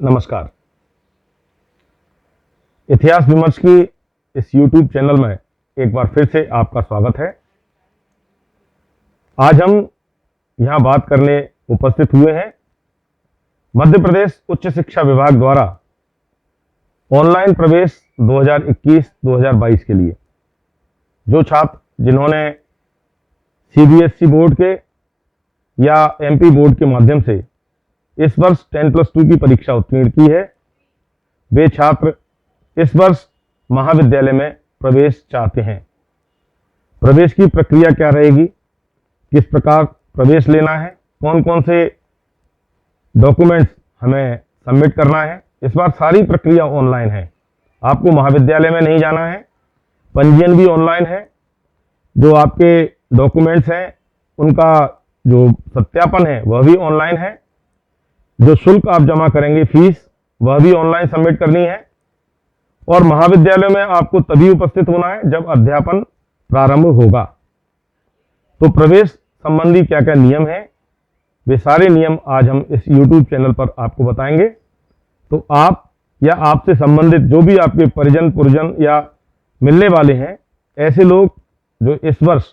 नमस्कार। इतिहास विमर्श की इस YouTube चैनल में एक बार फिर से आपका स्वागत है। आज हम यहाँ बात करने उपस्थित हुए हैं मध्य प्रदेश उच्च शिक्षा विभाग द्वारा ऑनलाइन प्रवेश 2021-2022 के लिए जो छात्र जिन्होंने CBSE बोर्ड के या MP बोर्ड के माध्यम से इस वर्ष 10+2 की परीक्षा उत्तीर्ण की है, वे छात्र इस वर्ष महाविद्यालय में प्रवेश चाहते हैं। प्रवेश की प्रक्रिया क्या रहेगी, किस प्रकार प्रवेश लेना है, कौन कौन से डॉक्यूमेंट्स हमें सबमिट करना है। इस बार सारी प्रक्रिया ऑनलाइन है, आपको महाविद्यालय में नहीं जाना है। पंजीयन भी ऑनलाइन है, जो आपके डॉक्यूमेंट्स हैं उनका जो सत्यापन है वह भी ऑनलाइन है, जो शुल्क आप जमा करेंगे फीस वह भी ऑनलाइन सबमिट करनी है और महाविद्यालय में आपको तभी उपस्थित होना है जब अध्यापन प्रारंभ होगा। तो प्रवेश संबंधी क्या क्या नियम हैं, वे सारे नियम आज हम इस YouTube चैनल पर आपको बताएंगे। तो आप या आपसे संबंधित जो भी आपके परिजन या मिलने वाले हैं, ऐसे लोग जो इस वर्ष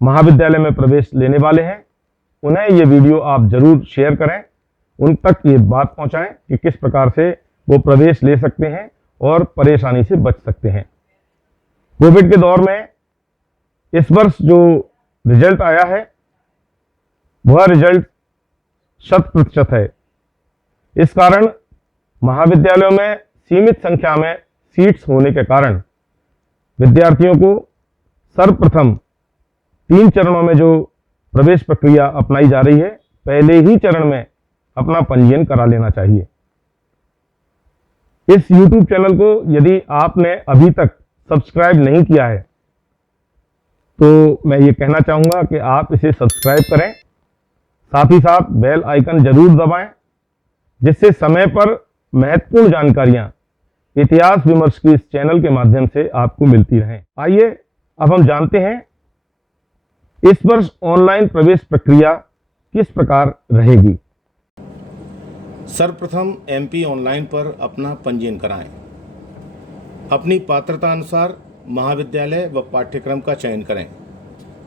महाविद्यालय में प्रवेश लेने वाले हैं, उन्हें ये वीडियो आप जरूर शेयर करें, उन तक ये बात पहुंचाएं कि किस प्रकार से वो प्रवेश ले सकते हैं और परेशानी से बच सकते हैं। कोविड के दौर में इस वर्ष जो रिजल्ट आया है वह रिजल्ट 100% है। इस कारण महाविद्यालयों में सीमित संख्या में सीट्स होने के कारण विद्यार्थियों को सर्वप्रथम 3 चरणों में जो प्रवेश प्रक्रिया अपनाई जा रही है, पहले ही चरण में अपना पंजीयन करा लेना चाहिए। इस YouTube चैनल को यदि आपने अभी तक सब्सक्राइब नहीं किया है तो मैं ये कहना चाहूँगा कि आप इसे सब्सक्राइब करें, साथ ही साथ बेल आइकन जरूर दबाएं, जिससे समय पर महत्वपूर्ण जानकारियाँ इतिहास विमर्श की इस चैनल के माध्यम से आपको मिलती रहें। आइए अब हम जानते हैं इस वर्ष ऑनलाइन प्रवेश प्रक्रिया किस प्रकार रहेगी। सर्वप्रथम MP ऑनलाइन पर अपना पंजीयन कराएं। अपनी पात्रता अनुसार महाविद्यालय व पाठ्यक्रम का चयन करें,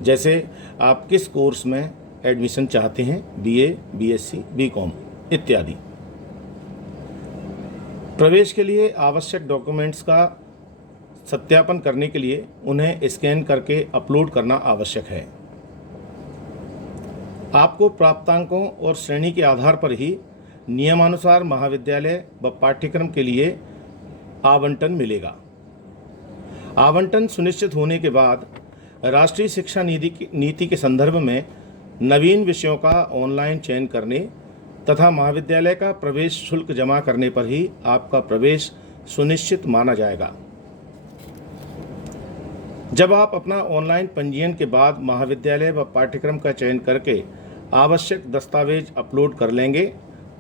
जैसे आप किस कोर्स में एडमिशन चाहते हैं, BA, BSc, BCom इत्यादि। प्रवेश के लिए आवश्यक डॉक्यूमेंट्स का सत्यापन करने के लिए उन्हें स्कैन करके अपलोड करना आवश्यक है। आपको प्राप्तांकों और श्रेणी के आधार पर ही नियमानुसार महाविद्यालय व पाठ्यक्रम के लिए आवंटन मिलेगा। आवंटन सुनिश्चित होने के बाद राष्ट्रीय शिक्षा नीति के संदर्भ में नवीन विषयों का ऑनलाइन चयन करने तथा महाविद्यालय का प्रवेश शुल्क जमा करने पर ही आपका प्रवेश सुनिश्चित माना जाएगा। जब आप अपना ऑनलाइन पंजीयन के बाद महाविद्यालय व पाठ्यक्रम का चयन करके आवश्यक दस्तावेज अपलोड कर लेंगे,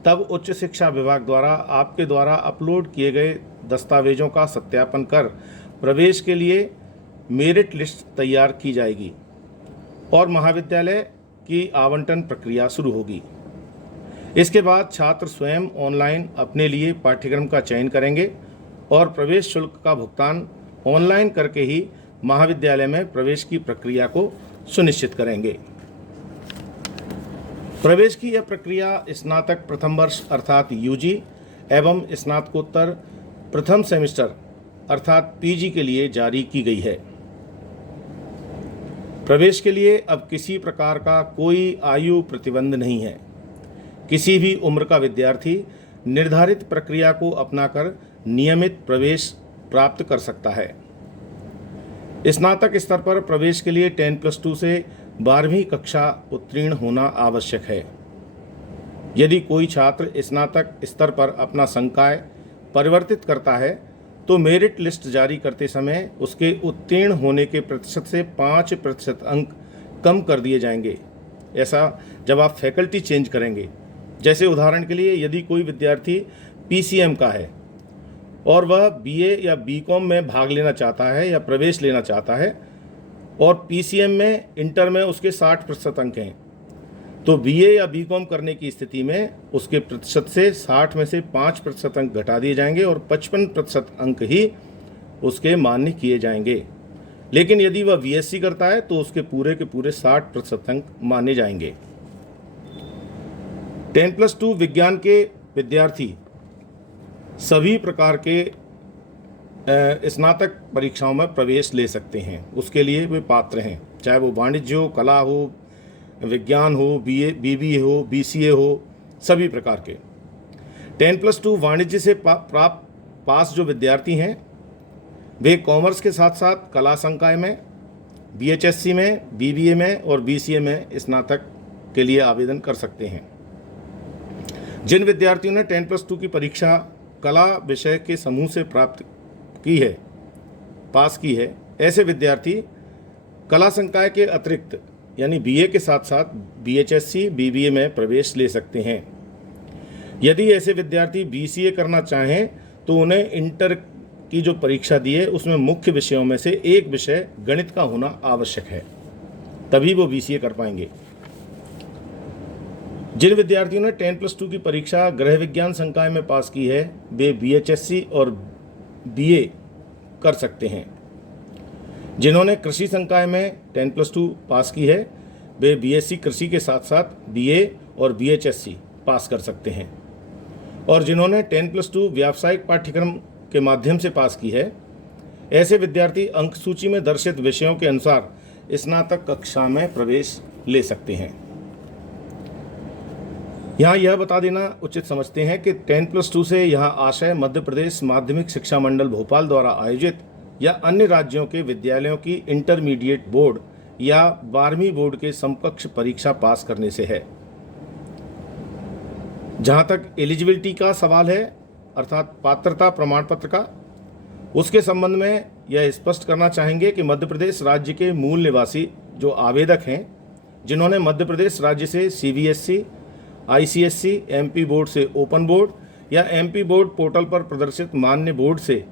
तब उच्च शिक्षा विभाग द्वारा आपके द्वारा अपलोड किए गए दस्तावेजों का सत्यापन कर प्रवेश के लिए मेरिट लिस्ट तैयार की जाएगी और महाविद्यालय की आवंटन प्रक्रिया शुरू होगी। इसके बाद छात्र स्वयं ऑनलाइन अपने लिए पाठ्यक्रम का चयन करेंगे और प्रवेश शुल्क का भुगतान ऑनलाइन करके ही महाविद्यालय में प्रवेश की प्रक्रिया को सुनिश्चित करेंगे। प्रवेश की यह प्रक्रिया स्नातक प्रथम वर्ष अर्थात UG एवं स्नातकोत्तर प्रथम सेमेस्टर अर्थात PG के लिए जारी की गई है। प्रवेश के लिए अब किसी प्रकार का कोई आयु प्रतिबंध नहीं है। किसी भी उम्र का विद्यार्थी निर्धारित प्रक्रिया को अपनाकर नियमित प्रवेश प्राप्त कर सकता है। स्नातक स्तर पर प्रवेश के लिए 10+2 से 12वीं कक्षा उत्तीर्ण होना आवश्यक है। यदि कोई छात्र स्नातक स्तर पर अपना संकाय परिवर्तित करता है तो मेरिट लिस्ट जारी करते समय उसके उत्तीर्ण होने के प्रतिशत से 5% अंक कम कर दिए जाएंगे। ऐसा जब आप फैकल्टी चेंज करेंगे। जैसे उदाहरण के लिए यदि कोई विद्यार्थी PCM का है और वह BA या BCom में भाग लेना चाहता है या प्रवेश लेना चाहता है और PCM में इंटर में उसके 60% अंक हैं, तो बीए या बीकॉम करने की स्थिति में उसके प्रतिशत से 60 में से 5% अंक घटा दिए जाएंगे और 55% अंक ही उसके मान्य किए जाएंगे। लेकिन यदि वह बीएससी करता है तो उसके पूरे के पूरे 60% अंक माने जाएंगे। 10+2 विज्ञान के विद्यार्थी सभी प्रकार के स्नातक परीक्षाओं में प्रवेश ले सकते हैं। उसके लिए वे पात्र हैं, चाहे वो वाणिज्य हो, कला हो, विज्ञान हो, बीबीए हो, बीसीए हो, सभी प्रकार के। 10+2 वाणिज्य से प्राप्त पास जो विद्यार्थी हैं वे कॉमर्स के साथ साथ कला संकाय में, बीएचएससी में, बीबीए में और बीसीए में स्नातक के लिए आवेदन कर सकते हैं। जिन विद्यार्थियों ने 10+2 की परीक्षा कला विषय के समूह से प्राप्त की है, पास की है, ऐसे विद्यार्थी कला संकाय के अतिरिक्त यानी बीए के साथ साथ बीएचएससी, बीबीए में प्रवेश ले सकते हैं। यदि ऐसे विद्यार्थी बीसीए करना चाहें तो उन्हें इंटर की जो परीक्षा दी है उसमें मुख्य विषयों में से एक विषय गणित का होना आवश्यक है, तभी वो बीसीए कर पाएंगे। जिन विद्यार्थियों ने 10+2 की परीक्षा गृह विज्ञान संकाय में पास की है वे बीएचएससी और बीए कर सकते हैं। जिन्होंने कृषि संकाय में 10+2 पास की है वे बीएससी कृषि के साथ साथ बीए और बीएचएससी पास कर सकते हैं। और जिन्होंने 10+2 व्यावसायिक पाठ्यक्रम के माध्यम से पास की है ऐसे विद्यार्थी अंक सूची में दर्शित विषयों के अनुसार स्नातक कक्षा में प्रवेश ले सकते हैं। यहाँ यह बता देना उचित समझते हैं कि 10+2 से यहाँ आशय मध्य प्रदेश माध्यमिक शिक्षा मंडल भोपाल द्वारा आयोजित या अन्य राज्यों के विद्यालयों की इंटरमीडिएट बोर्ड या 12वीं बोर्ड के समकक्ष परीक्षा पास करने से है। जहाँ तक एलिजिबिलिटी का सवाल है अर्थात पात्रता प्रमाण पत्र का, उसके संबंध में यह स्पष्ट करना चाहेंगे कि मध्य प्रदेश राज्य के मूल निवासी जो आवेदक हैं जिन्होंने मध्य प्रदेश राज्य से सीबीएसई, आईसीएसई, एमपी बोर्ड से ओपन बोर्ड या एमपी बोर्ड पोर्टल पर प्रदर्शित मान्य बोर्ड से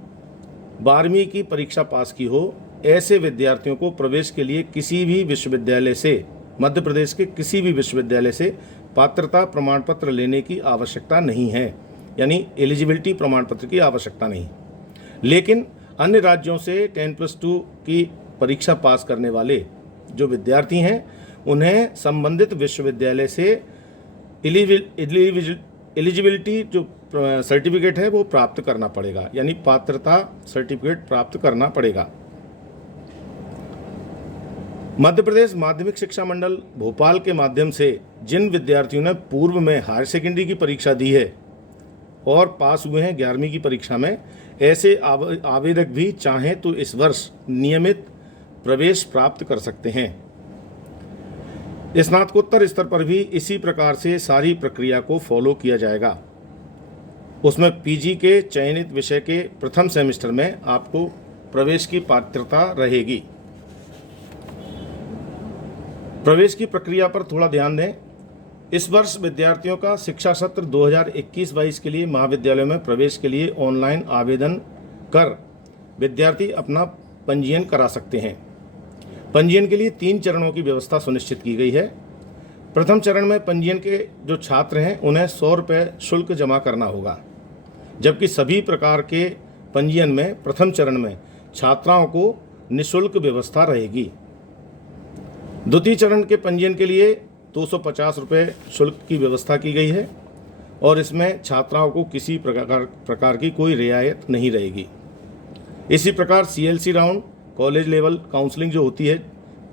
12वीं की परीक्षा पास की हो, ऐसे विद्यार्थियों को प्रवेश के लिए किसी भी विश्वविद्यालय से, मध्य प्रदेश के किसी भी विश्वविद्यालय से पात्रता प्रमाण पत्र लेने की आवश्यकता नहीं है, यानी एलिजिबिलिटी प्रमाण पत्र की आवश्यकता नहीं। लेकिन अन्य राज्यों से 10+2 की परीक्षा पास करने वाले जो विद्यार्थी हैं उन्हें संबंधित विश्वविद्यालय से एलिजिबिलिटी जो सर्टिफिकेट है वो प्राप्त करना पड़ेगा, यानी पात्रता सर्टिफिकेट प्राप्त करना पड़ेगा। मध्य प्रदेश माध्यमिक शिक्षा मंडल भोपाल के माध्यम से जिन विद्यार्थियों ने पूर्व में हायर सेकेंडरी की परीक्षा दी है और पास हुए हैं 11वीं की परीक्षा में, ऐसे आवेदक भी चाहें तो इस वर्ष नियमित प्रवेश प्राप्त कर सकते हैं। स्नातकोत्तर स्तर पर भी इसी प्रकार से सारी प्रक्रिया को फॉलो किया जाएगा। उसमें पीजी के चयनित विषय के प्रथम सेमेस्टर में आपको प्रवेश की पात्रता रहेगी। प्रवेश की प्रक्रिया पर थोड़ा ध्यान दें। इस वर्ष विद्यार्थियों का शिक्षा सत्र 2021-22 के लिए महाविद्यालयों में प्रवेश के लिए ऑनलाइन आवेदन कर विद्यार्थी अपना पंजीयन करा सकते हैं। पंजीयन के लिए 3 चरणों की व्यवस्था सुनिश्चित की गई है। प्रथम चरण में पंजीयन के जो छात्र हैं उन्हें 100 रुपये शुल्क जमा करना होगा, जबकि सभी प्रकार के पंजीयन में प्रथम चरण में छात्राओं को निःशुल्क व्यवस्था रहेगी। द्वितीय चरण के पंजीयन के लिए 250 रुपये शुल्क की व्यवस्था की गई है और इसमें छात्राओं को किसी प्रकार की कोई रियायत नहीं रहेगी। इसी प्रकार CLC round, college level counselling जो होती है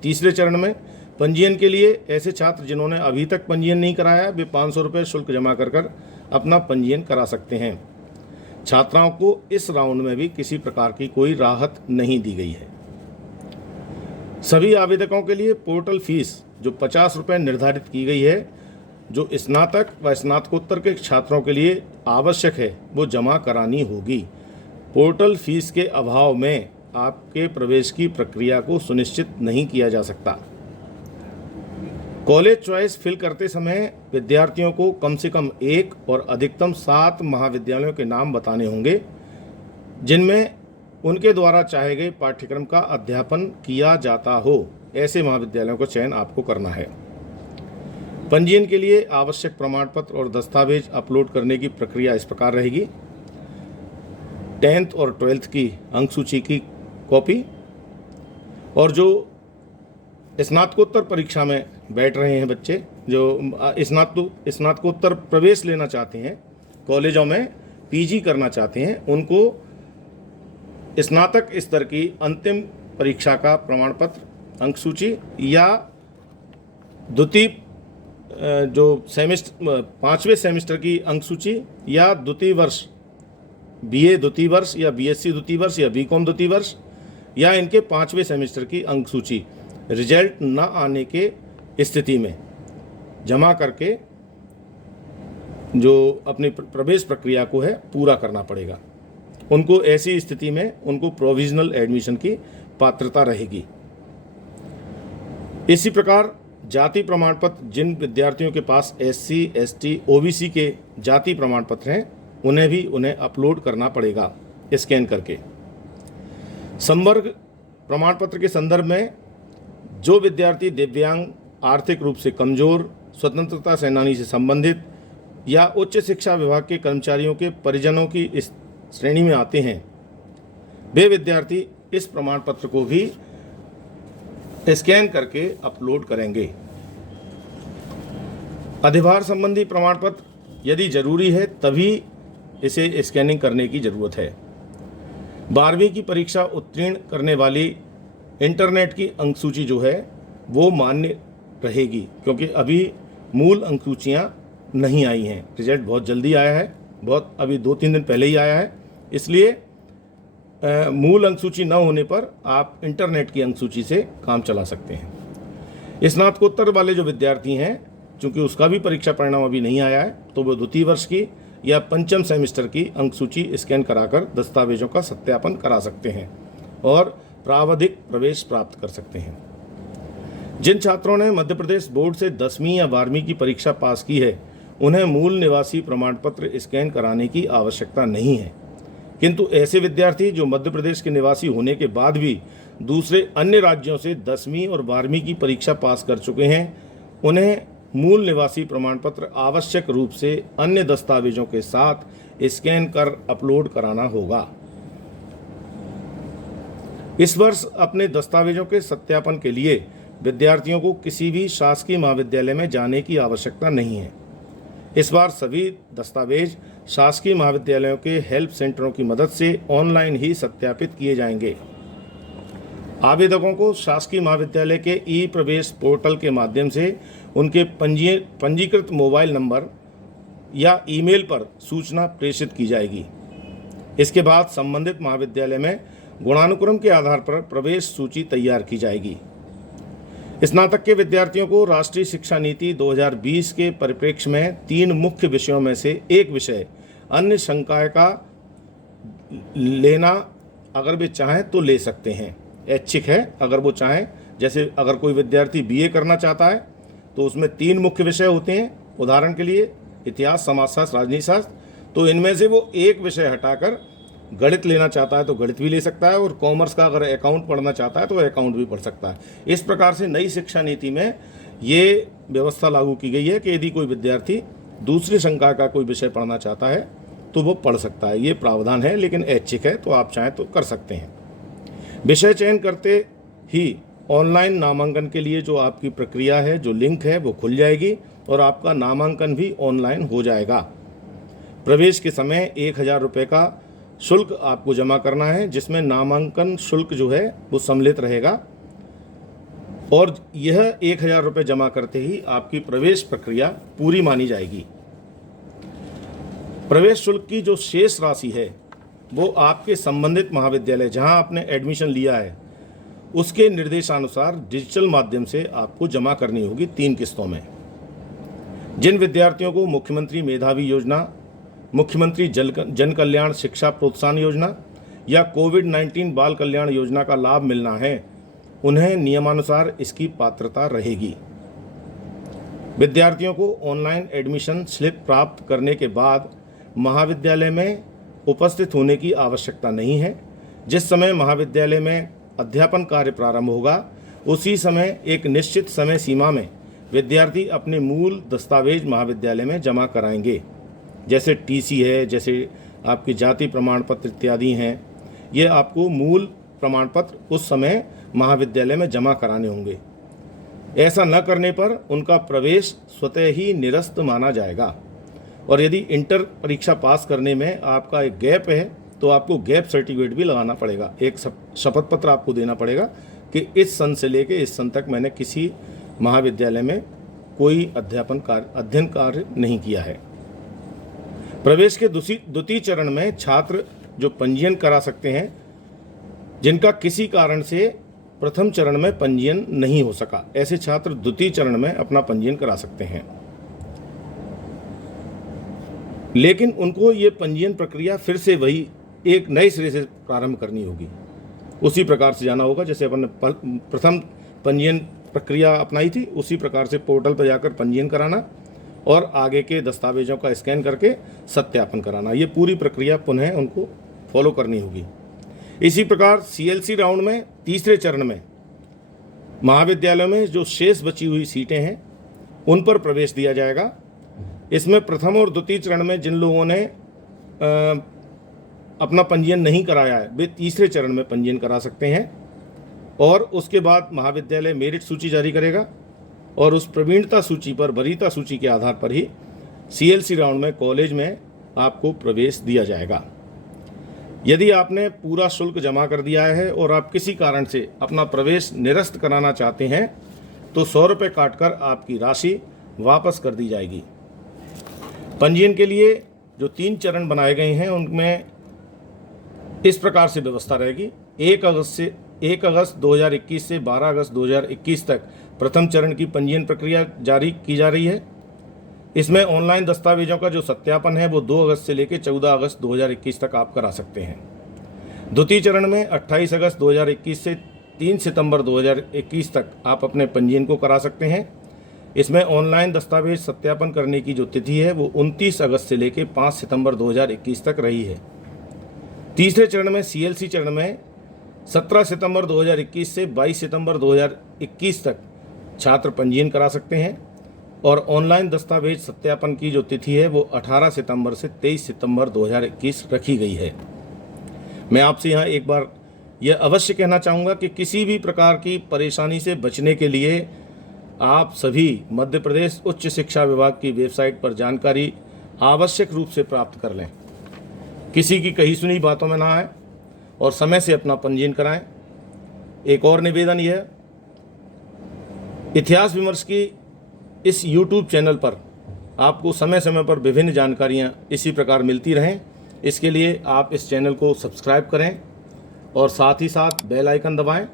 तीसरे चरण में, पंजीयन के लिए ऐसे छात्र जिन्होंने अभी तक पंजीयन नहीं कराया वे 500 रुपये शुल्क जमा कर अपना पंजीयन करा सकते हैं। छात्राओं को इस राउंड में भी किसी प्रकार की कोई राहत नहीं दी गई है। सभी आवेदकों के लिए पोर्टल फीस जो 50 रुपये निर्धारित की गई है, जो स्नातक व स्नातकोत्तर के छात्रों के लिए आवश्यक है वो जमा करानी होगी। पोर्टल फीस के अभाव में आपके प्रवेश की प्रक्रिया को सुनिश्चित नहीं किया जा सकता। कॉलेज चॉइस फिल करते समय विद्यार्थियों को कम से कम 1 और अधिकतम 7 महाविद्यालयों के नाम बताने होंगे जिनमें उनके द्वारा चाहे गए पाठ्यक्रम का अध्यापन किया जाता हो। ऐसे महाविद्यालयों का चयन आपको करना है। पंजीयन के लिए आवश्यक प्रमाण पत्र और दस्तावेज अपलोड करने की प्रक्रिया इस प्रकार रहेगी। 10th और 12th की अंक सूची की कॉपी, और जो स्नातकोत्तर परीक्षा में बैठ रहे हैं बच्चे, जो स्नातकोत्तर प्रवेश लेना चाहते हैं, कॉलेजों में पीजी करना चाहते हैं, उनको स्नातक स्तर की अंतिम परीक्षा का प्रमाण पत्र, अंक सूची या द्वितीय जो सेमेस्टर 5वें सेमेस्टर की अंक सूची या द्वितीय वर्ष बीए द्वितीय वर्ष या बीएससी द्वितीय वर्ष या बीकॉम द्वितीय वर्ष या इनके 5वें सेमेस्टर की अंक सूची रिजल्ट न आने के स्थिति में जमा करके जो अपनी प्रवेश प्रक्रिया को है पूरा करना पड़ेगा। उनको ऐसी स्थिति में उनको प्रोविजनल एडमिशन की पात्रता रहेगी। इसी प्रकार जाति प्रमाण पत्र, जिन विद्यार्थियों के पास SC, ST, OBC के जाति प्रमाण पत्र हैं, उन्हें अपलोड करना पड़ेगा स्कैन करके। संवर्ग प्रमाण पत्र के संदर्भ में जो विद्यार्थी दिव्यांग, आर्थिक रूप से कमजोर, स्वतंत्रता सेनानी से संबंधित या उच्च शिक्षा विभाग के कर्मचारियों के परिजनों की इस श्रेणी में आते हैं, वे विद्यार्थी इस प्रमाण पत्र को भी स्कैन करके अपलोड करेंगे। अधिभार संबंधी प्रमाण पत्र यदि जरूरी है तभी इसे स्कैनिंग करने की जरूरत है। 12वीं की परीक्षा उत्तीर्ण करने वाली इंटरनेट की अंक सूची जो है वो मान्य रहेगी, क्योंकि अभी मूल अंक सूचियाँ नहीं आई हैं। रिजल्ट बहुत जल्दी आया है, बहुत अभी 2-3 दिन पहले ही आया है, इसलिए मूल अंक सूची न होने पर आप इंटरनेट की अंक सूची से काम चला सकते हैं। स्नातकोत्तर वाले जो विद्यार्थी हैं, चूँकि उसका भी परीक्षा परिणाम अभी नहीं आया है, तो वो द्वितीय वर्ष की या 5म सेमेस्टर की अंक सूची स्कैन कराकर दस्तावेजों का सत्यापन करा सकते हैं और प्रावधिक प्रवेश प्राप्त कर सकते हैं। जिन छात्रों ने मध्य प्रदेश बोर्ड से 10वीं या 12वीं की परीक्षा पास की है, उन्हें मूल निवासी प्रमाण पत्र स्कैन कराने की आवश्यकता नहीं है, किंतु ऐसे विद्यार्थी जो मध्य प्रदेश के निवासी होने के बाद भी दूसरे अन्य राज्यों से 10वीं और 12वीं की परीक्षा पास कर चुके हैं, उन्हें मूल निवासी प्रमाण पत्र आवश्यक रूप से अन्य दस्तावेजों के साथ स्कैन कर अपलोड कराना होगा। इस वर्ष अपने दस्तावेजों के सत्यापन के लिए विद्यार्थियों को किसी भी शासकीय महाविद्यालय में जाने की आवश्यकता नहीं है। इस बार सभी दस्तावेज शासकीय महाविद्यालयों के हेल्प सेंटरों की मदद से ऑनलाइन ही सत्यापित किए जाएंगे। आवेदकों को शासकीय महाविद्यालय के ई प्रवेश पोर्टल के माध्यम से उनके पंजीकृत मोबाइल नंबर या ईमेल पर सूचना प्रेषित की जाएगी। इसके बाद संबंधित महाविद्यालय में गुणानुक्रम के आधार पर प्रवेश सूची तैयार की जाएगी। स्नातक के विद्यार्थियों को राष्ट्रीय शिक्षा नीति 2020 के परिप्रेक्ष्य में 3 मुख्य विषयों में से एक विषय अन्य संकाय का लेना अगर वे चाहें तो ले सकते हैं। ऐच्छिक है, अगर वो चाहें। जैसे अगर कोई विद्यार्थी BA करना चाहता है तो उसमें 3 मुख्य विषय होते हैं, उदाहरण के लिए इतिहास, समाजशास्त्र, राजनीति शास्त्र। तो इनमें से वो एक विषय हटाकर गणित लेना चाहता है तो गणित भी ले सकता है, और कॉमर्स का अगर अकाउंट पढ़ना चाहता है तो अकाउंट भी पढ़ सकता है। इस प्रकार से नई शिक्षा नीति में ये व्यवस्था लागू की गई है कि यदि कोई विद्यार्थी दूसरी संकाय का कोई विषय पढ़ना चाहता है तो वो पढ़ सकता है। ये प्रावधान है, लेकिन ऐच्छिक है, तो आप चाहें तो कर सकते हैं। विषय चयन करते ही ऑनलाइन नामांकन के लिए जो आपकी प्रक्रिया है, जो लिंक है, वो खुल जाएगी और आपका नामांकन भी ऑनलाइन हो जाएगा। प्रवेश के समय 1000 रुपये का शुल्क आपको जमा करना है, जिसमें नामांकन शुल्क जो है वो सम्मिलित रहेगा, और यह 1000 रुपये जमा करते ही आपकी प्रवेश प्रक्रिया पूरी मानी जाएगी। प्रवेश शुल्क की जो शेष राशि है वो आपके संबंधित महाविद्यालय जहां आपने एडमिशन लिया है उसके निर्देशानुसार डिजिटल माध्यम से आपको जमा करनी होगी 3 किस्तों में। जिन विद्यार्थियों को मुख्यमंत्री मेधावी योजना, मुख्यमंत्री जन कल्याण शिक्षा प्रोत्साहन योजना या कोविड-19 बाल कल्याण योजना का लाभ मिलना है, उन्हें नियमानुसार इसकी पात्रता रहेगी। विद्यार्थियों को ऑनलाइन एडमिशन स्लिप प्राप्त करने के बाद महाविद्यालय में उपस्थित होने की आवश्यकता नहीं है। जिस समय महाविद्यालय में अध्यापन कार्य प्रारंभ होगा, उसी समय एक निश्चित समय सीमा में विद्यार्थी अपने मूल दस्तावेज महाविद्यालय में जमा कराएंगे, जैसे टीसी है, जैसे आपकी जाति प्रमाण पत्र इत्यादि हैं। ये आपको मूल प्रमाण पत्र उस समय महाविद्यालय में जमा कराने होंगे। ऐसा न करने पर उनका प्रवेश स्वतः ही निरस्त माना जाएगा। और यदि इंटर परीक्षा पास करने में आपका एक गैप है तो आपको गैप सर्टिफिकेट भी लगाना पड़ेगा। एक शपथ पत्र आपको देना पड़ेगा कि इस सन से लेके इस सन तक मैंने किसी महाविद्यालय में कोई अध्ययन कार्य नहीं किया है। प्रवेश के द्वितीय चरण में छात्र जो पंजीयन करा सकते हैं, जिनका किसी कारण से प्रथम चरण में पंजीयन नहीं हो सका, ऐसे छात्र द्वितीय चरण में अपना पंजीयन करा सकते हैं। लेकिन उनको ये पंजीयन प्रक्रिया फिर से वही एक नए सिरे से प्रारंभ करनी होगी। उसी प्रकार से जाना होगा जैसे अपन ने प्रथम पंजीयन प्रक्रिया अपनाई थी, उसी प्रकार से पोर्टल पर जाकर पंजीयन कराना और आगे के दस्तावेजों का स्कैन करके सत्यापन कराना। ये पूरी प्रक्रिया पुनः उनको फॉलो करनी होगी। इसी प्रकार सीएलसी राउंड में तीसरे चरण में महाविद्यालयों में जो शेष बची हुई सीटें हैं उन पर प्रवेश दिया जाएगा। इसमें प्रथम और द्वितीय चरण में जिन लोगों ने अपना पंजीयन नहीं कराया है वे तीसरे चरण में पंजीयन करा सकते हैं। और उसके बाद महाविद्यालय मेरिट सूची जारी करेगा और उस प्रवीणता सूची पर, वरीयता सूची के आधार पर ही सीएलसी राउंड में कॉलेज में आपको प्रवेश दिया जाएगा। यदि आपने पूरा शुल्क जमा कर दिया है और आप किसी कारण से अपना प्रवेश निरस्त कराना चाहते हैं तो 100 रुपये काटकर आपकी राशि वापस कर दी जाएगी। पंजीयन के लिए जो 3 चरण बनाए गए हैं उनमें इस प्रकार से व्यवस्था रहेगी। 1 अगस्त 2021 से 12 अगस्त 2021 तक प्रथम चरण की पंजीयन प्रक्रिया जारी की जा रही है। इसमें ऑनलाइन दस्तावेजों का जो सत्यापन है वो 2 अगस्त से लेकर 14 अगस्त 2021 तक आप करा सकते हैं। द्वितीय चरण में 28 अगस्त 2021 से 3 सितंबर 2021 तक आप अपने पंजीयन को करा सकते हैं। इसमें ऑनलाइन दस्तावेज सत्यापन करने की जो तिथि है वो 29 अगस्त से लेकर 5 सितंबर 2021 तक रही है। तीसरे चरण में सीएलसी चरण में 17 सितंबर 2021 से 22 सितंबर 2021 तक छात्र पंजीयन करा सकते हैं और ऑनलाइन दस्तावेज सत्यापन की जो तिथि है वो 18 सितंबर से 23 सितंबर 2021 रखी गई है। मैं आपसे यहाँ एक बार यह अवश्य कहना चाहूँगा कि किसी भी प्रकार की परेशानी से बचने के लिए आप सभी मध्य प्रदेश उच्च शिक्षा विभाग की वेबसाइट पर जानकारी आवश्यक रूप से प्राप्त कर लें। किसी की कही सुनी बातों में ना आए और समय से अपना पंजीयन कराएं। एक और निवेदन यह, इतिहास विमर्श की इस YouTube चैनल पर आपको समय समय पर विभिन्न जानकारियां इसी प्रकार मिलती रहें। इसके लिए आप इस चैनल को सब्सक्राइब करें और साथ ही साथ बेल आइकन दबाएं।